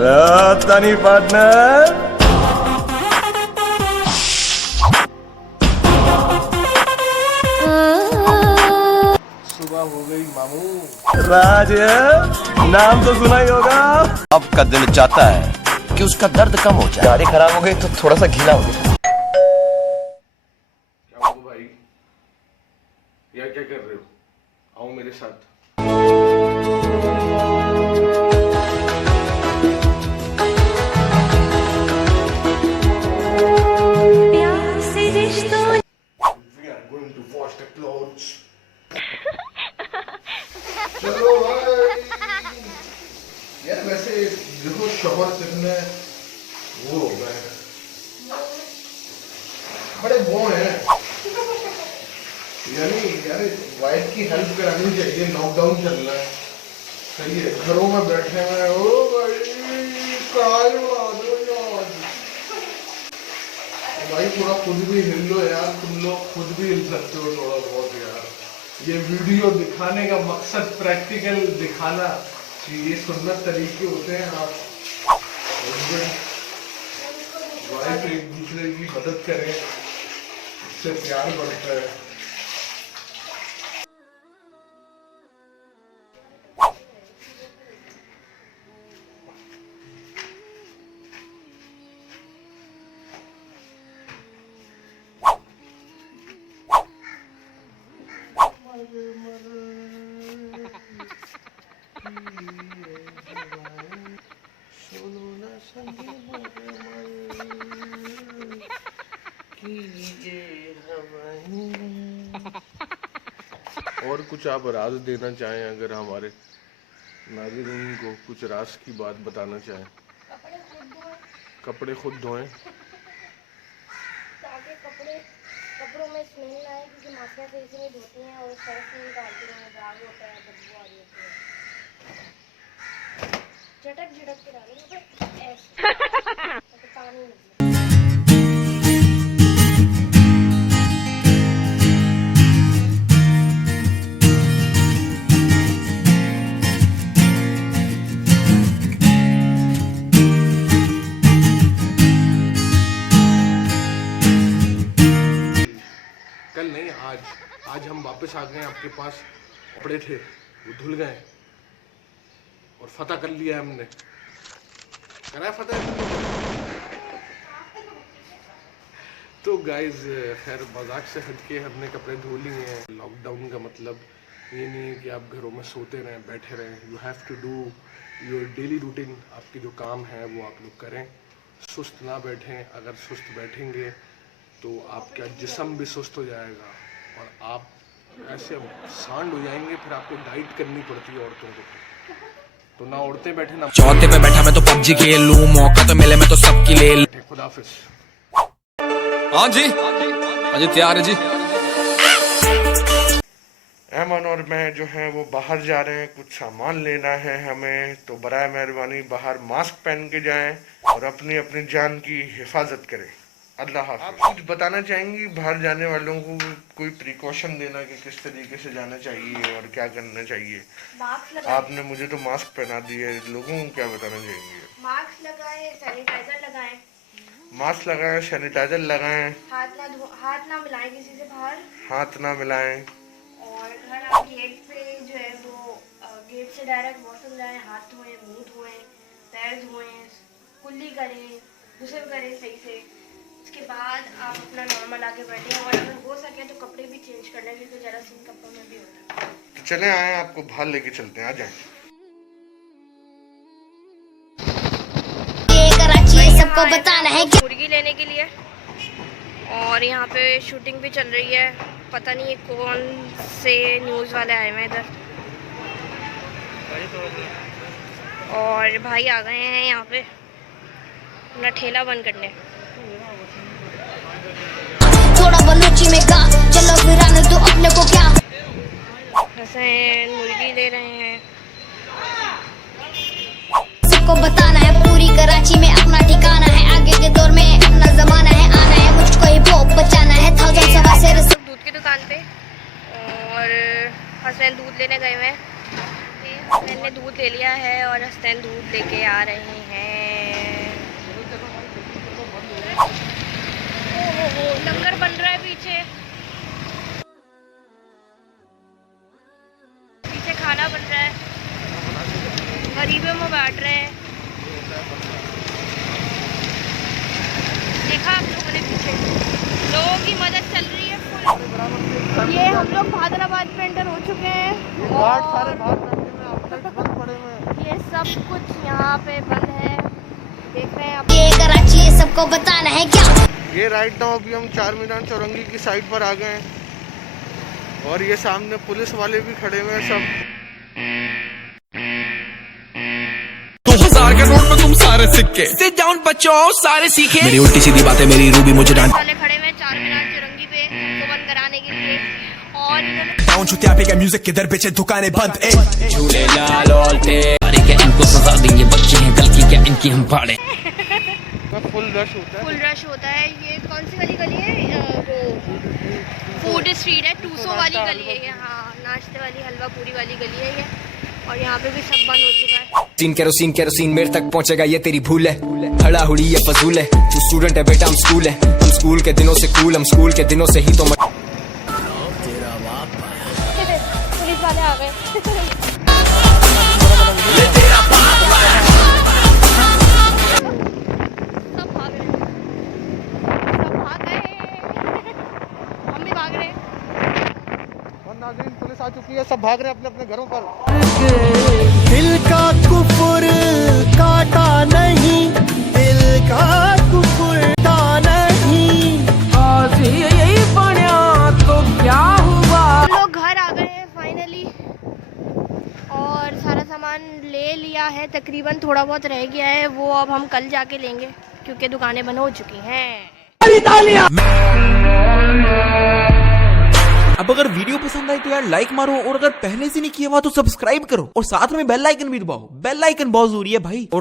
Hello तनी partner. सुबह हो गई मामू। राज नाम तो सुना ही होगा। अब का दिल चाहता है कि उसका दर्द कम हो जाए। गाड़ी खराब हो गई तो थोड़ा सा गीला हो गया। क्या हो भाई, या क्या कर रहे हो? आओ मेरे साथ। We are going to wash the clothes. चलो भाई। यार वैसे देखो शोहर कितने वो हो गए हैं, बड़े वो हैं। यानी यार वाइफ की हेल्प करानी चाहिए, लॉकडाउन चल रहा है। सही है, घरों में बैठे हैं। ओ भाई कढ़ाई उड़ा दो यार। भाई थोड़ा खुद भी हिल लो यार, तुम लोग खुद भी हिल सकते हो थोड़ा बहुत यार। ये वीडियो दिखाने का मकसद प्रैक्टिकल दिखाना कि ये सुन्नत तरीके होते हैं। आप हस्बैंड वाइफ एक दूसरे की मदद करें, इससे प्यार बढ़ता है। और कुछ आप राज देना चाहें, अगर हमारे नाज़रीन को कुछ राज की बात बताना चाहें? कपड़े खुद धोएं ताकि कपड़ों में स्मेल ना आए, क्योंकि माखियाँ सही से नहीं धोती हैं और सर्फ नहीं डालती हैं, दाग होता है, बदबू आ रही होती है। झटक झटक के डालेंगे ऐसे ताकि पानी निकले। कल नहीं, आज हम वापस आ गए। आपके पास कपड़े थे, वो धुल गए और फतह कर लिया हमने। करा फतह। तो गाइज खैर मजाक से हटके हमने कपड़े धो लिए हैं। लॉकडाउन का मतलब ये नहीं है कि आप घरों में सोते रहें, बैठे रहें। You have to do your daily routine. आपके जो काम है वो आप लोग करें, सुस्त ना बैठें। अगर सुस्त बैठेंगे तो आपका जिस्म भी सुस्त हो जाएगा और आप ऐसे सांड हो जाएंगे। फिर आपको डाइट करनी पड़ती है औरतों को। तो ना औरतें बैठे ना चौथे पे बैठा मैं तो पबजी खेल लूं, मौका तो मिले मैं तो सबकी ले लूं। खुदाफिज। हाँ जी, अजी तैयार है जी। अमन और मैं जो हैं वो बाहर जा रहे हैं, कुछ सामान लेना है हमें। तो बराए मेहरबानी बाहर मास्क पहन के जाएं और अपनी अपनी जान की हिफाजत करें। अल्लाह हाफ़िज़। आप कुछ बताना चाहेंगी बाहर जाने वालों को, कोई प्रिकॉशन देना कि किस तरीके से जाना चाहिए और क्या करना चाहिए? आपने मुझे तो मास्क पहना दिया, लोगों को क्या बताना चाहेंगे? मास्क लगाएं, सैनिटाइजर लगाएं। मास्क लगाएं, सैनिटाइजर लगाएं, हाथ ना मिलाएं किसी से बाहर। हाथ ना मिलाएं। और घर आप गेट पे जो है वो गेट से डायरेक्ट वॉशरूम जाएं, हाथ धोएं, मुंह धोएं, पैर धोएं, कुल्ली करें, गुस्ल करें सही से। उसके बाद आप अपना नॉर्मल आके बैठे और अगर हो सके तो कपड़े भी चेंज कर लें, क्योंकि जरासीम कपड़ों में भी होता है। तो चले आए, आपको बाहर लेके चलते हैं, आ जाएं। ये कराची सबको बताना है मुर्गी लेने के लिए। और यहाँ पे शूटिंग भी चल रही है। पता नहीं ये कौन से न्यूज़ वाले आए हैं इधर। और भाई आ गए हैं यहाँ पे अपना ठेला बंद करने। थोड़ा बलूची में का चलो फिर आने दो अपने को क्या। हसन मुर्गी ले रहे हैं। सबको बताना है पूरी कराची में अपना ठिकाना है। आगे के दौर में अपना जमाना है, आना है मुझको ही भोग बचाना है। 1000 सवा से दूध की दुकान पे और हसन दूध लेने गए हुए हैं। हसन ने दूध ले लिया है और हसन दूध लेके आ रहे हैं। लंगर बन रहा है पीछे खाना बन रहा है, गरीबों में बांट रहे हैं। देखा आप लोगों ने पीछे लोगों की मदद चल रही है फुल। ये हम लोग हैदराबाद में एंटर हो चुके हैं और ये सब कुछ यहाँ पे बंद है, देख रहे हैं आप। ये कराची ये सबको बताना है क्या? ये राइट नाउ अभी हम चार मीनार चौरंगी की साइड पर आ गए हैं और ये सामने पुलिस वाले भी खड़े हुए हैं सब। 2000 के नोट में तुम सारे सिक्के सिट डाउन बच्चों सारे सीखे मेरी उल्टी सीधी बातें मेरी रूबी मुझे डांट वाले खड़े हुए हैं चार मीनार चौरंगी पे उनको बंद कराने के लिए और इन्होंने डाउन छुट्टियां पे म्यूजिक किधर बेचे दुकानें बंद झूले लाल ओल्टे अरे क्या इनको सजा देंगे बच्चे हैं कल की क्या इनकी हम फाड़े फुल रश होता है। ये कौन सी वाली गली है? वो फूड स्ट्रीट है, 200 वाली गली है ये। हाँ, नाश्ते वाली हलवा पूरी वाली गली है ये और यहाँ पे भी सब बंद हो चुका है। सीन केरोसिन मेरे तक पहुंचेगा ये तेरी भूल है हड़ा हुड़ी ये फजूल है तू स्टूडेंट है बेटा हम स्कूल है हम स्कूल के दिनों से कूल हम स्कूल के दिनों से ही तो पुलिस वाले आ गए। पुलिस आ चुकी है, सब भाग रहे हैं अपने अपने घरों पर। दिल का कुफुर काटा नहीं, दिल का कुफुर नहीं, आज यही बना तो क्या हुआ। हम लोग घर आ गए हैं फाइनली और सारा सामान ले लिया है, तकरीबन थोड़ा बहुत रह गया है वो अब हम कल जाके लेंगे क्योंकि दुकानें बंद हो चुकी हैं। अब अगर वीडियो पसंद आई तो यार लाइक मारो और अगर पहले से नहीं किया हुआ तो सब्सक्राइब करो और साथ में बेल आइकन भी दबाओ। बेल आइकन बहुत जरूरी है भाई। और